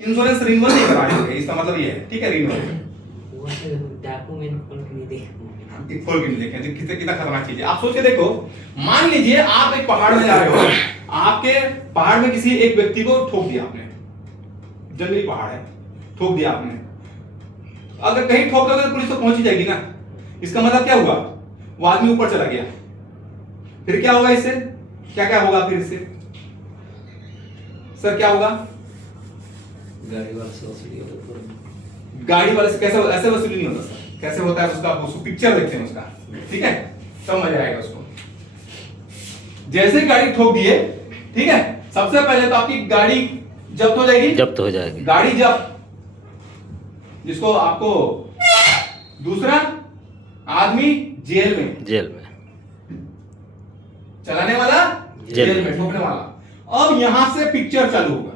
Insurance renewal नहीं कराएंगे, इसका मतलब ये है। ठीक है, रिन्यूअल डॉक्यूमेंट खोल के नहीं देखे, खोल के नहीं देखें तो कितना कितना खतरनाक चीज है। आप सोच के देखो, मान लीजिए आप एक पहाड़ में जा रहे हो, आपके पहाड़ में किसी एक व्यक्ति को ठोक दिया आपने, जंगली पहाड़ है, ठोक दिया आपने। अगर कहीं ठोक दोगे तो पुलिस तो पहुंच ही जाएगी ना। इसका मतलब क्या हुआ, वो आदमी ऊपर चला गया। फिर क्या होगा इससे, क्या क्या होगा फिर इससे सर, क्या होगा? गाड़ी वाले से वसूली होगी। गाड़ी वाले से कैसे, ऐसे वसूली नहीं होता सर। कैसे होता है उसका, उसको पिक्चर देखते हैं उसका, ठीक है, सब मजा आएगा उसको। जैसे गाड़ी ठोक दिए, ठीक है, सबसे पहले तो आपकी गाड़ी जब्त हो जाएगी। जब्त हो जाएगी गाड़ी जब्त, जिसको आपको दूसरा आदमी जेल में, जेल में, चलाने वाला जेल में, ठोकने वाला। अब यहां से पिक्चर चालू होगा।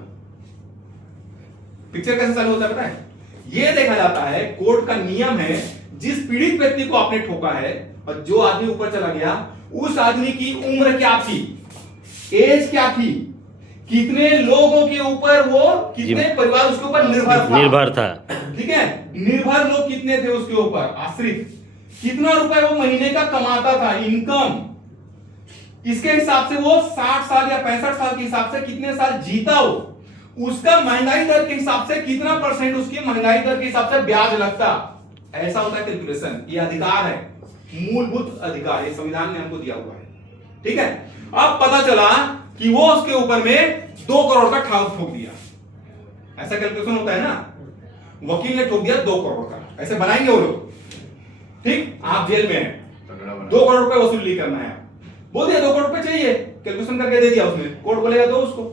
पिक्चर कैसे चालू होता है पता है? यह देखा जाता है, कोर्ट का नियम है, जिस पीड़ित व्यक्ति को आपने ठोका है और जो आदमी ऊपर चला गया, उस आदमी की उम्र क्या थी, एज क्या थी, कितने लोगों के ऊपर वो, कितने परिवार उसके ऊपर निर्भर था। ठीक है, निर्भर लोग कितने थे उसके ऊपर, आश्रित, कितना रुपए वो महीने का कमाता था, इनकम, इसके हिसाब से वो 60 साल या 65 साल के हिसाब से कितने साल जीता हो, उसका महंगाई दर के हिसाब से कितना परसेंट उसकी महंगाई दर के हिसाब से ब्याज लगता। ऐसा होता है कैलकुलेशन। ये अधिकार है, मूलभूत अधिकार, ये संविधान ने हमको दिया हुआ है। ठीक है, अब पता चला कि वो उसके ऊपर में 2 करोड़ का ठोक दिया। ऐसा कैलकुलेशन होता है ना, वकील ने ठोक दिया 2 करोड़ का, ऐसे बनाएंगे वो लोग। ठीक, आप जेल में हैं, 2 करोड़ रुपए वसूली करना है, बोल दिया 2 करोड़ रुपए चाहिए, कैलकुलेशन करके दे दिया उसने, कोर्ट बोलेगा दो उसको।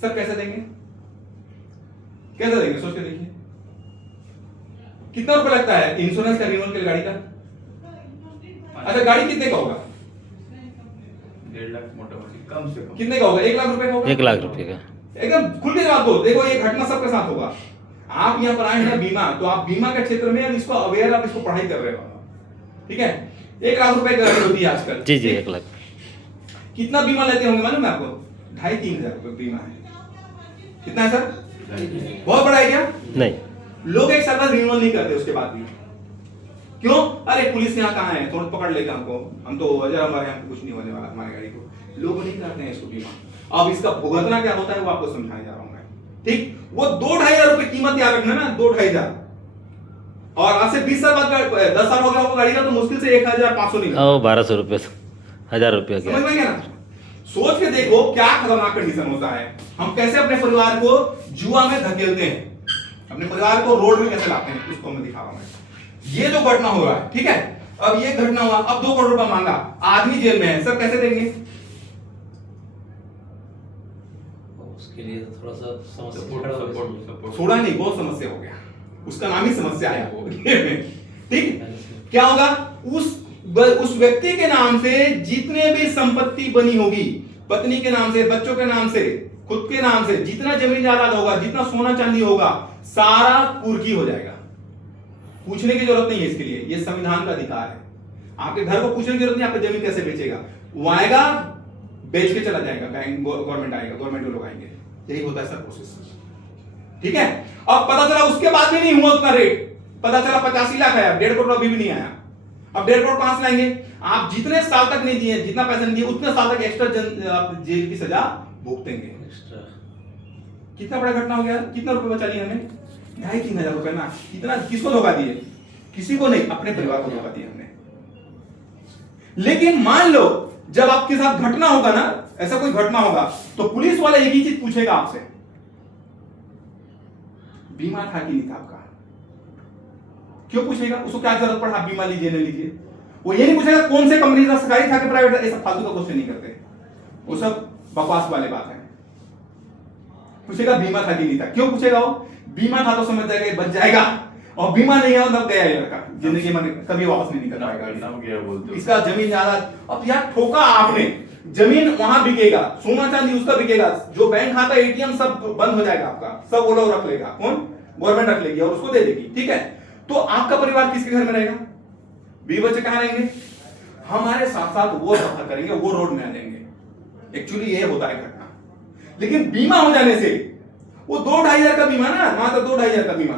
सर कैसे देंगे, कैसे देंगे, सोच के देखिए। कितना रुपए लगता है इंश्योरेंस का, रिन्यूअल के लिए गाड़ी का? अच्छा, गाड़ी कितने का होगा? 1.5 लाख मोटा मोटी, कम से कम कितने का होगा? 1 लाख रुपए का होगा। 1 लाख रुपए का। एकदम खुल के जवाब दो। देखो, ये घटना सबके साथ होगा। आप यहाँ पर आए हैं बीमा, तो आप बीमा के क्षेत्र में अब इसको अवेयर, आप इसको पढ़ाई कर रहे हो, ठीक है। 1 लाख रुपए की गाड़ी होती है आजकल। जी जी, 1 लाख। कितना बीमा लेते होंगे मालूम है आपको? 2,500-3 हजार रुपए बीमा है। कितना है सर? बहुत बड़ा है क्या? नहीं, लोग एक साल बाद रिन्यूअल नहीं करते उसके बाद भी। क्यों? अरे पुलिस यहाँ कहाँ है, तुरंत पकड़ लेगा हमको, हम तो अजर हमारे, हमको कुछ नहीं होने वाला हमारी गाड़ी को। लोग नहीं करते हैं इसको बीमा। अब इसका भुगतना क्या होता है वो आपको समझाने जा रहा हूं मैं। ठीक, वो 2-2.5 हजार रुपए कीमत याद रखना ना, 2-2.5 हजार। और आज से 20 साल बाद, 10 साल हो गया आपको गाड़ी का, तो मुश्किल से 1,500 नहीं, 1200 रुपये, 1000 रुपया समझ में गया ना? सोच के देखो क्या खतरनाक कंडीशन होता है। हम कैसे अपने परिवार को जुआ में धकेलते हैं, अपने परिवार को रोड में कैसे लाते हैं, उसको मैं दिखा रहा हूं। ये जो घटना हो रहा है, ठीक है, अब ये घटना हुआ, अब 2 करोड़ रुपया मांगा, आदमी जेल में है, सर कैसे देंगे? उसके लिए तो थोड़ा सा सपोर्ट थोड़ा नहीं, बहुत समस्या हो गया, उसका नाम ही समस्या है। ठीक, क्या होगा? उस व्यक्ति के नाम से जितने भी संपत्ति बनी होगी, पत्नी के नाम से, बच्चों के नाम से, खुद के नाम से, जितना जमीन जायदाद होगा, जितना सोना चांदी होगा, सारा कुर्की हो जाएगा। पूछने की जरूरत नहीं है इसके लिए, ये संविधान का अधिकार है। आपके घर को पूछने की जरूरत नहीं, आपका जमीन कैसे बेचेगा, वो आएगा बेच के चला जाएगा, बैंक गवर्नमेंट आएगा, गवर्नमेंट लोग आएंगे। यही होता है सर प्रोसेस। ठीक है, अब पता चला उसके बाद भी नहीं हुआ उतना रेट, पता चला 85 लाख आया, 1.5 करोड़ अभी भी नहीं आया। अब 1.5 करोड़ कहां से लाएंगे? आप जितने साल तक नहीं दिए, जितना पैसा नहीं दिए, उतने साल तक एक्स्ट्रा आप जेल की सजा भुगतेंगे। कितना बड़ा घटना हो गया, कितना रुपए बचा लिए हमें? 2,500-3 हजार रुपए ना। कितना, किसको धोखा दिए? किसी को नहीं, अपने परिवार को धोखा दिया हमने। लेकिन मान लो जब आपके साथ घटना होगा ना, ऐसा कोई घटना होगा, तो पुलिस वाला एक ही चीज पूछेगा आपसे, बीमा था कि नहीं था आपका? क्यों पूछेगा? उसको क्या जरूरत पड़ा, आप बीमा लीजिए नहीं लीजिए? वो ये नहीं पूछेगा कौन से कंपनी का, सरकारी था कि प्राइवेट, ऐसा फालतू का क्वेश्चन नहीं करते, वो सब बकवास वाले बात है। पूछेगा बीमा था कि नहीं था। क्यों पूछेगा? वो बीमा था तो समझ जाएगा बच जाएगा, और बीमा नहीं है तब गया ये लड़का, जिंदगी में कभी वापस नहीं निकल पाएगा। इसका जमीन जायदाद, अब यार ठोका आपने, जमीन वहां बिकेगा, सोना चांदी उसका बिकेगा, जो बैंक खाता, एटीएम सब बंद हो जाएगा आपका, सब वो लोग रख लेगा, कौन? गवर्नमेंट रख लेगी और उसको दे देगी। ठीक है, तो आपका परिवार किसके घर में रहेगा? बीवी बच्चे कहां रहेंगे? हमारे साथ साथ वो सफर करेंगे, वो रोड में आ जाएंगे। एक्चुअली ये होता है घटना। लेकिन बीमा हो जाने से वो 2-2.5 का बीमा ना, मात्र 2-2.5 का बीमा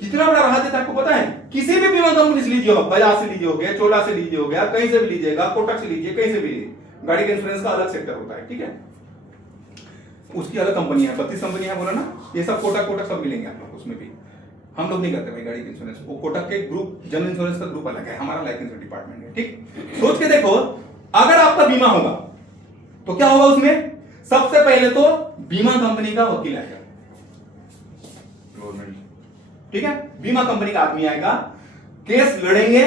कितना बड़ा राहत देता है आपको पता है? किसी भी बीमा कंपनी से लीजिए, बजाज से लीजिए हो गया, चोला से लीजिए हो गया, कहीं से भी लीजिएगा, कोटक से लीजिए, कहीं से भी लीजिए, गाड़ी के इंश्योरेंस का अलग सेक्टर होता है, ठीक है, उसकी अलग कंपनी है, 32 कंपनी है बोला ना, ये सब कोटक सब मिलेंगे आप लोग उसमें भी। हम लोग नहीं करते भाई गाड़ी के इंश्योरेंस, वो कोटक के ग्रुप जनरल इंश्योरेंस का ग्रुप अलग है, हमारा लाइफ इंश्योरेंस डिपार्टमेंट है, ठीक। सोच के देखो, अगर आपका बीमा होगा तो क्या होगा उसमें? सबसे पहले तो बीमा कंपनी का वकील आएगा, गवर्नमेंट, ठीक है, बीमा कंपनी का आदमी आएगा, केस लड़ेंगे,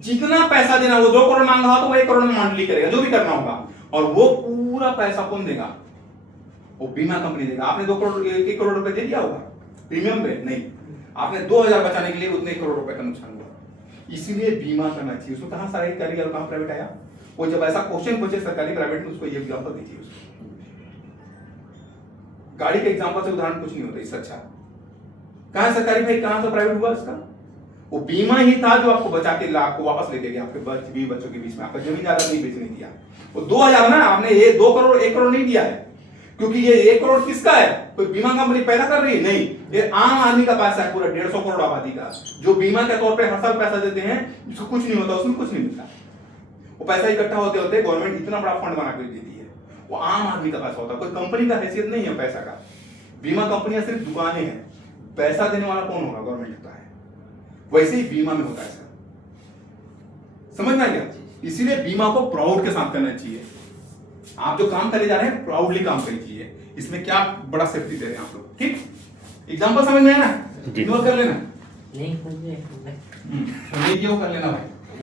जितना पैसा देना, वो 2 करोड़ मांग रहा हो तो वो 1 करोड़ में मांडली करेगा, जो भी करना होगा, और वो पूरा पैसा कौन देगा? वो बीमा कंपनी देगा। आपने 1 करोड़ रुपए दे दिया होगा प्रीमियम पे? नहीं, आपने 2000 बचाने के लिए उतने 1 करोड़ रुपए का नुकसान हुआ। इसीलिए बीमा करना चाहिए। उसको कहां सरकारी और कहां प्राइवेट आया? वो जब ऐसा क्वेश्चन पूछे सरकारी प्राइवेट में, उसको ये एग्जांपल दीजिए उसको। गाड़ी के एग्जांपल से उदाहरण कुछ नहीं होता इससे अच्छा। कहां सरकारी भाई, कहां से प्राइवेट हुआ इसका? वो बीमा ही था जो आपको बचा के आपको वापस लेके गया, आपके बच्चों के बीच में, आपका जमीन जायदाद नहीं बेचने दिया। वो 2000 ना, आपने ये 2 करोड़ 1 करोड़ नहीं दिया है, क्योंकि ये 1 करोड़ किसका है? कोई बीमा कंपनी पैदा कर रही है? नहीं, ये आम आदमी का पैसा है, पूरा 150 करोड़ आबादी का, जो बीमा के तौर पे हर साल पैसा देते हैं, जिसको कुछ नहीं होता, उसमें कुछ नहीं मिलता। वो पैसा इकट्ठा होते होते गवर्नमेंट इतना बड़ा फंड बना कर देती है, वो आम आदमी का पैसा होता है, कोई कंपनी का हैसियत नहीं है पैसा का। बीमा कंपनियां सिर्फ दुकानें हैं, पैसा देने वाला कौन होगा? गवर्नमेंट होता है। वैसे ही बीमा में होता है सर, समझ में आ गया? इसीलिए बीमा को प्राउड के साथ करना चाहिए। आप जो काम करने जा रहे हैं प्राउडली काम कीजिए, इसमें क्या बड़ा सेफ्टी दे रहे हैं आप लोग, ठीक। एग्जांपल समझ में आया ना? जी। नोट कर लेना, नहीं समझे नहीं किया वो कर लेना भाई।